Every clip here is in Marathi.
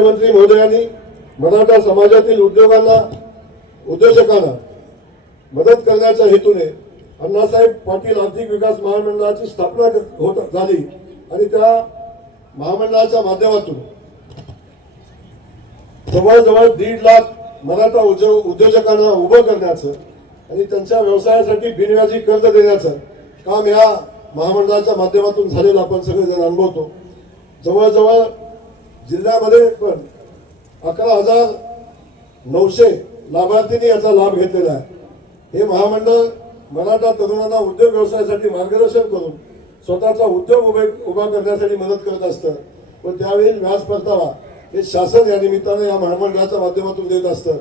मुख्यमंत्री महोदयांनी मराठा समाजातील उद्योगांना उद्योजकांना मदत करण्याच्या हेतूने अण्णासाहेब पाटील आर्थिक विकास महामंडळाची स्थापना होत झाली आणि त्या महामंडळाच्या माध्यमातून जवळजवळ दीड लाख मराठा उद्योग उद्योजकांना उभं करण्याचं आणि त्यांच्या व्यवसायासाठी बिनव्याजी कर्ज देण्याचं काम या महामंडळाच्या माध्यमातून झालेलं आपण सगळेजण अनुभवतो. जवळजवळ जिल्ह्यामध्ये पण अकरा हजार नऊशे लाभार्थींनी याचा लाभ घेतलेला आहे. हे महामंडळ मराठा तरुणांना उद्योग व्यवसायासाठी मार्गदर्शन करून स्वतःचा उद्योग उभे उभा करण्यासाठी मदत करत असतं. व त्यावेळी व्याज परतावा हे शासन या निमित्तानं या महामंडळाच्या माध्यमातून देत असतं.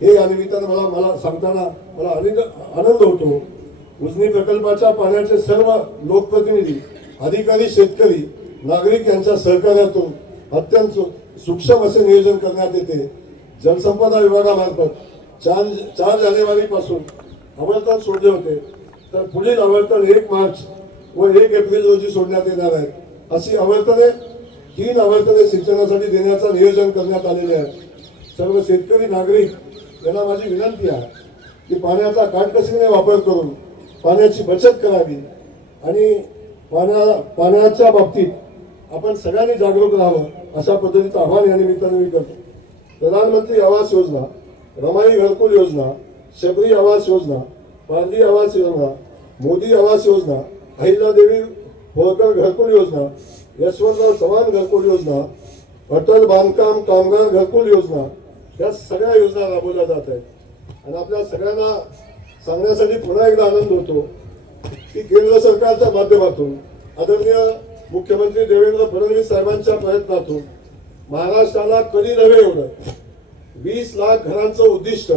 हे या निमित्तानं मला मला सांगताना मला अनेक आनंद होतो. उजनी प्रकल्पाच्या पाण्याचे सर्व लोकप्रतिनिधी अधिकारी शेतकरी नागरिक यांच्या सहकार्यातून अत्यंत सूक्ष्म असे नियोजन करण्यात येते. जलसंपदा विभागामार्फत चार चार जानेवारी पासून सोडले होते. तर पुढील आवर्तन एक मार्च व एक एप्रिल रोजी सोडण्यात येणार आहे. अशी आवर्तने तीन आवर्तने सिंचनासाठी देण्याचं नियोजन करण्यात आलेले आहे. सर्व शेतकरी नागरिक यांना माझी विनंती आहे की पाण्याचा काटकसरीने वापर करून पाण्याची बचत करावी आणि पाण्या पाण्याच्या बाबतीत आपण सगळ्यांनी जागरूक राहावं अशा पद्धतीचं आव्हान या निमित्ताने मी करतो. प्रधानमंत्री आवास योजना रमाई घरकुल योजना शबरी आवास योजना पारधी आवास योजना मोदी आवास योजना अहिल्यादेवी होळकर घरकुल योजना यशवंतराव चव्हाण घरकुल योजना अटल बांधकाम कामगार घरकुल योजना या सगळ्या योजना राबवल्या जात आहेत. आणि आपल्या सगळ्यांना सांगण्यासाठी पुन्हा एकदा आनंद होतो की केंद्र सरकारच्या माध्यमातून आदरणीय मुख्यमंत्री देवेंद्र फडणवीस साहेबांच्या प्रयत्नातून महाराष्ट्राला कधी नव्हे एवढं वीस लाख घरांचं उद्दिष्ट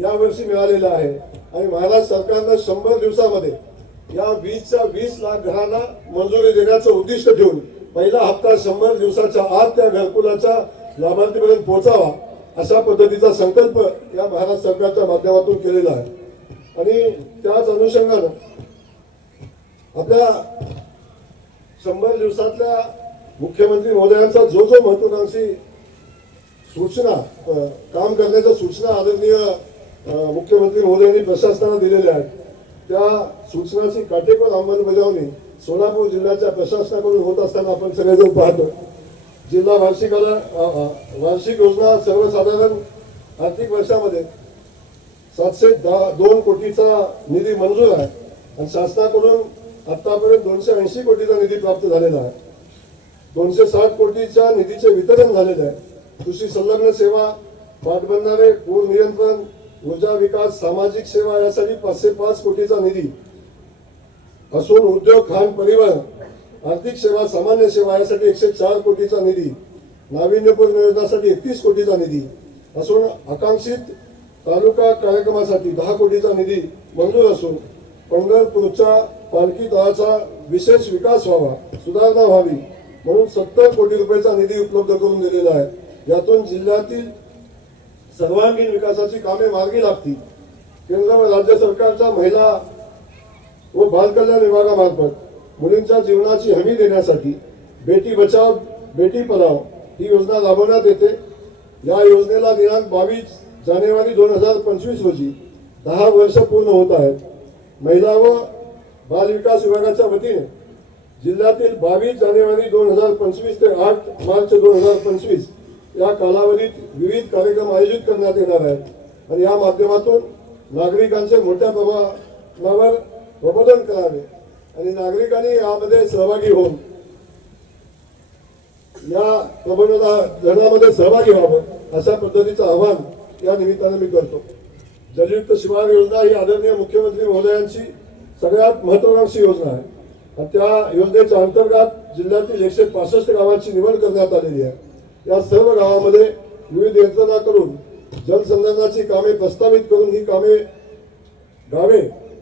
यावर्षी मिळालेलं आहे. आणि महाराष्ट्र सरकारनं शंभर दिवसामध्ये या वीसच्या वीस लाख घरांना मंजुरी देण्याचं उद्दिष्ट ठेवून पहिला हप्ता शंभर दिवसाच्या आत त्या घरकुलाच्या लाभार्थीपर्यंत पोहोचावा अशा पद्धतीचा संकल्प या महाराष्ट्र सरकारच्या माध्यमातून केलेला आहे. आणि त्याच अनुषंगानं आपल्या शंभर दिवसातल्या मुख्यमंत्री महोदयांचा जो जो महत्वाकांक्षी सूचना काम करण्याच्या सूचना आदरणीय मुख्यमंत्री महोदयांनी प्रशासनाला दिलेल्या आहेत त्या सूचनाची काटेकोर अंमलबजावणी सोलापूर जिल्ह्याच्या प्रशासनाकडून होत असताना आपण सगळेजण पाहतो. जिल्हा वार्षिकाला वार्षिक योजना सर्वसाधारण आर्थिक वर्षामध्ये सातशे दहा दोन कोटीचा निधी मंजूर आहे. आणि शासनाकडून आतापर्यंत दोनशे ऐंशी कोटीचा निधी प्राप्त झालेला आहे. दोनशे साठ कोटीच्या निधीचे वितरण झालेले आहे. कृषी संलग्न सेवा पाटबंधारे पूर नियंत्रण ऊर्जा विकास सामाजिक सेवा यासाठी पाचशे पाच कोटीचा निधी. असून उद्योग खाण परिवहन आर्थिक सेवा सामान्य सेवा यासाठी एकशे चार कोटीचा निधी. नाविन्यपूर्ण योजनासाठी एकतीस कोटीचा निधी. असून आकांक्षित तालुका कार्यक्रमासाठी दहा कोटीचा निधी मंजूर असून पंढरपूरच्या पालखी तळाचा विशेष विकास व्हावा सुधारणा व्हावी म्हणून सत्तर कोटी रुपयाचा निधी उपलब्ध करून दिलेला आहे. यातून जिल्ह्यातील सर्वांगीण विकासाची कामे मार्गी लागतील. केंद्र व राज्य सरकारच्या महिला व बालकल्याण विभागामार्फत मुलींच्या जीवनाची हमी देण्यासाठी बेटी बचाव बेटी पढाव ही योजना राबवण्यात येते. या योजनेला दिनांक बावीस जानेवारी दोन हजार पंचवीस रोजी दहा वर्ष पूर्ण होत आहेत. महिला व बाल विकास विभागाच्या वतीने जिल्ह्यातील बावीस जानेवारी दोन हजार पंचवीस ते आठ मार्च दोन हजार पंचवीस या कालावधीत विविध कार्यक्रम आयोजित करण्यात येणार आहेत. आणि या माध्यमातून नागरिकांचे मोठ्या प्रमाणावर प्रबोधन करावे आणि नागरिकांनी यामध्ये सहभागी होऊन या प्रबोधना धरणामध्ये सहभागी व्हावं अशा पद्धतीचं आवाहन या निमित्तानं मी करतो. जलयुक्त शिवार योजना ही आदरणीय मुख्यमंत्री महोदयांची सगळ्यात महत्वाकांक्षी योजना आहे. आणि त्या योजनेच्या अंतर्गत जिल्ह्यातील एकशे पासष्ट गावांची निवड करण्यात आलेली आहे. या सर्व गावामध्ये विविध यंत्रणा करून जलसंधारणाची कामे प्रस्तावित करून ही कामे गावे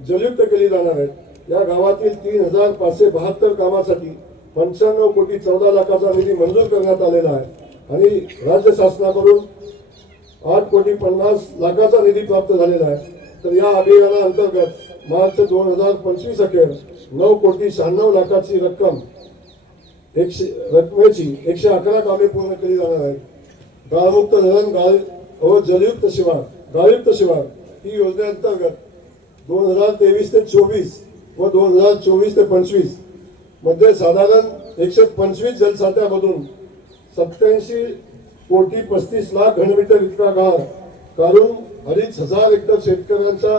जलयुक्त केली जाणार आहेत. या गावातील तीन हजार पाचशे बहात्तर कामासाठी पंच्याण्णव कोटी चौदा लाखाचा निधी मंजूर करण्यात आलेला आहे. आणि राज्य शासनाकडून आठ कोटी पन्नास लाखाचा निधी प्राप्त झालेला आहे. तर या अभियानाअंतर्गत मार्च दोन हजार पंचवीस अखेर नऊ कोटी शहाण्णव लाखाची रक्कम एकशे रकमेची एकशे अकरा कामे पूर्ण केली जाणार आहेत. गाळमुक्त धरण गाळ व जलयुक्त शिवार गाळयुक्त शिवार ही योजनेअंतर्गत दोन हजार तेवीस ते चोवीस व दोन हजार चोवीस ते पंचवीसमध्ये साधारण एकशे पंचवीस जलसाठ्यामधून सत्याऐंशी कोटी पस्तीस लाख घनमीटर इतका गाळ काढून अडीच हजार हेक्टर शेतकऱ्यांच्या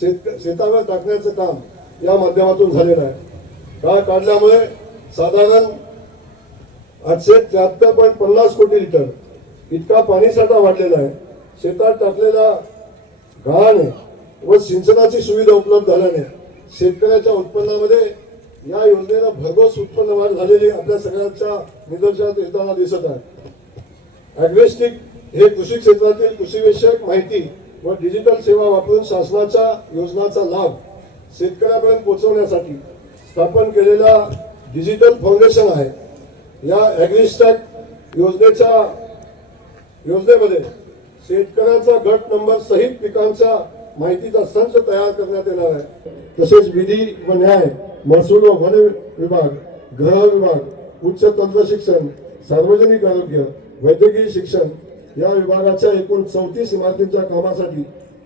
शेत शेतावर टाकण्याचं काम या माध्यमातून झालेलं आहे. गाळ काढल्यामुळे साधारण आठशे त्र्याहत्तर पॉईंट पन्नास कोटी लिटर इतका पाणीसाठा वाढलेला आहे. शेतात टाकलेला गाळाने व सिंचनाची सुविधा उपलब्ध झाल्याने शेतकऱ्याच्या उत्पन्नामध्ये या योजनेनं भरघोस उत्पन्न वाढ झालेली आपल्या सगळ्यांच्या निदर्शनात येताना दिसत आहे. अॅग्रेस्टिक हे कृषी क्षेत्रातील कृषीविषयक माहिती व डिजिटल सेवा वापरून शासनाच्या योजनांचा लाभ शेतकऱ्यापर्यंत पोहोचवण्यासाठी स्थापन केलेला डिजिटल फाउंडेशन आहे. या ॲग्रिस्टॅक योजनेच्या योजनेमध्ये शेतकऱ्यांचा गट नंबर सहित पिकांच्या माहितीचा संच तयार करण्यात येणार आहे. तसेच विधी व न्याय महसूल व वन विभाग गृह विभाग उच्च तंत्र शिक्षण सार्वजनिक आरोग्य वैद्यकीय शिक्षण या विभागाच्या एकूण चौतीस इमारतींच्या कामासाठी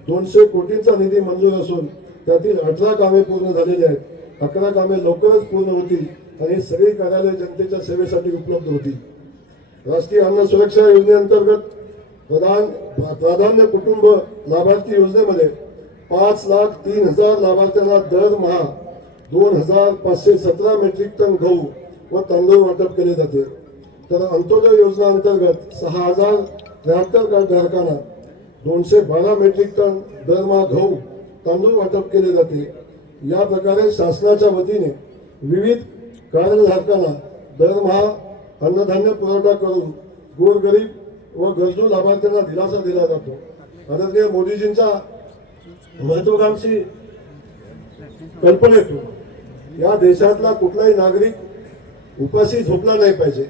दोनशे कोटींचा निधी मंजूर असून त्यातील अठरा कामे पूर्ण झालेली आहेत. अकरा कामे लवकरच पूर्ण होतील आणि सगळी कार्यालय जनतेच्या सेवेसाठी उपलब्ध होतील. राष्ट्रीय अन्न सुरक्षा योजनेअंतर्गत प्रधान प्राधान्य कुटुंब लाभार्थी योजनेमध्ये पाच लाख तीन हजार लाभार्थ्यांना दरमहा दोन हजार पाचशे सतरा मेट्रिक टन गहू व तांदूळ वाटप केले जाते. तर अंत्योदय योजना अंतर्गत सहा हजार त्र्याहत्तर धारकांना दोनशे बारा मेट्रिक टन दरमहा गहू तांदूळ वाटप केले जाते. या प्रकारे शासनाच्या वतीने विविध कार्डधारकांना दरमहा अन्नधान्य पुरवठा करून गोरगरीब व गरजू लाभार्थ्यांना दिलासा दिला जातो. आदरणीय मोदीजींच्या महत्वाकांक्षी कल्पनेतून या देशातला कुठलाही नागरिक उपाशी झोपला नाही पाहिजे.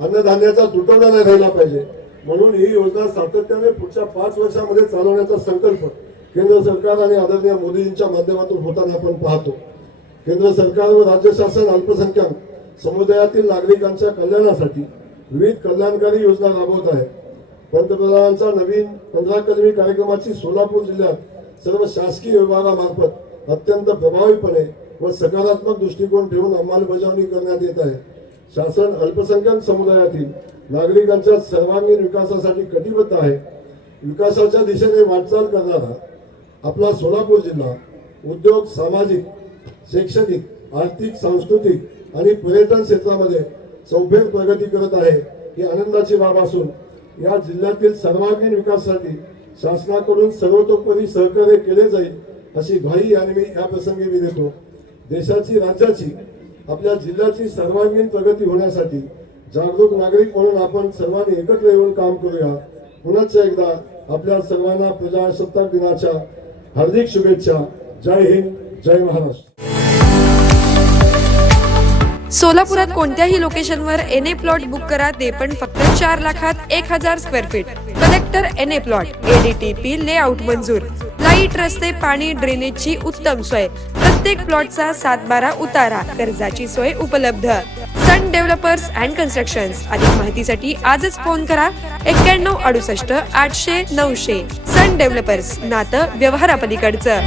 अन्नधान्याचा तुटवडा नाही राहिला पाहिजे. म्हणून ही योजना सातत्याने पुढच्या पाच वर्षामध्ये चालवण्याचा संकल्प केंद्र सरकार आणि आदरणीय मोदीजींच्या माध्यमातून होताना आपण पाहतो. केंद्र सरकार व राज्य शासन अल्पसंख्याक समुदायातील नागरिकांच्या कल्याणासाठी विविध कल्याणकारी योजना राबवत आहे पंतप्रधानांचा नवीन पंधरा कलमी कार्यक्रमाची सोलापूर जिल्ह्यात सर्व शासकीय विभागामार्फत अत्यंत प्रभावीपणे व सकारात्मक दृष्टिकोन ठेवून अंमलबजावणी करण्यात येत आहे. शासन अल्पसंख्याक समुदायातील नागरिकांच्या सर्वांगीण विकासासाठी कटिबद्ध आहे. विकासाच्या दिशेने वाटचाल करणारा आपला सोलापूर जिल्हा उद्योग सामाजिक शैक्षणिक आर्थिक सांस्कृतिक आणि पर्यटन क्षेत्रामध्ये सौभ्य प्रगती करत आहे ही आनंदाची बाब असून या जिल्ह्यातील सर्वांगीण विकासासाठी शासनाकडून सर्वतोपरी सहकार्य केले जाईल अशी ग्वाही आणि मी या प्रसंगी मी देतो. देशाची राज्याची आपल्या जिल्ह्याची सर्वांगीण प्रगती होण्यासाठी जागरूक नागरिक म्हणून आपण सर्वांनी एकत्र येऊन काम करूया. पुन्हा एकदा आपल्या सर्वांना प्रजासत्ताक दिनाच्या हार्दिक शुभेच्छा. जय हिंद जय महाराष्ट्र. सोलापुरात कोणत्याही लोकेशनवर एन ए प्लॉट बुक करा ते पण फक्त चार लाखात एक हजार square feet collector N A plot ADTP layout मंजूर. लाइट रस्ते पाणी ड्रेनेजची उत्तम सोय. प्रत्येक प्लॉटचा सात बारा उतारा कर्जाची सोय उपलब्ध. सन डेव्हलपर्स अँड कन्स्ट्रक्शन अधिक माहितीसाठी आजच फोन करा. एक्क्याण्णव अडुसष्ट आठशे नऊशे. सन डेव्हलपर्स नातं व्यवहारापलीकडचं.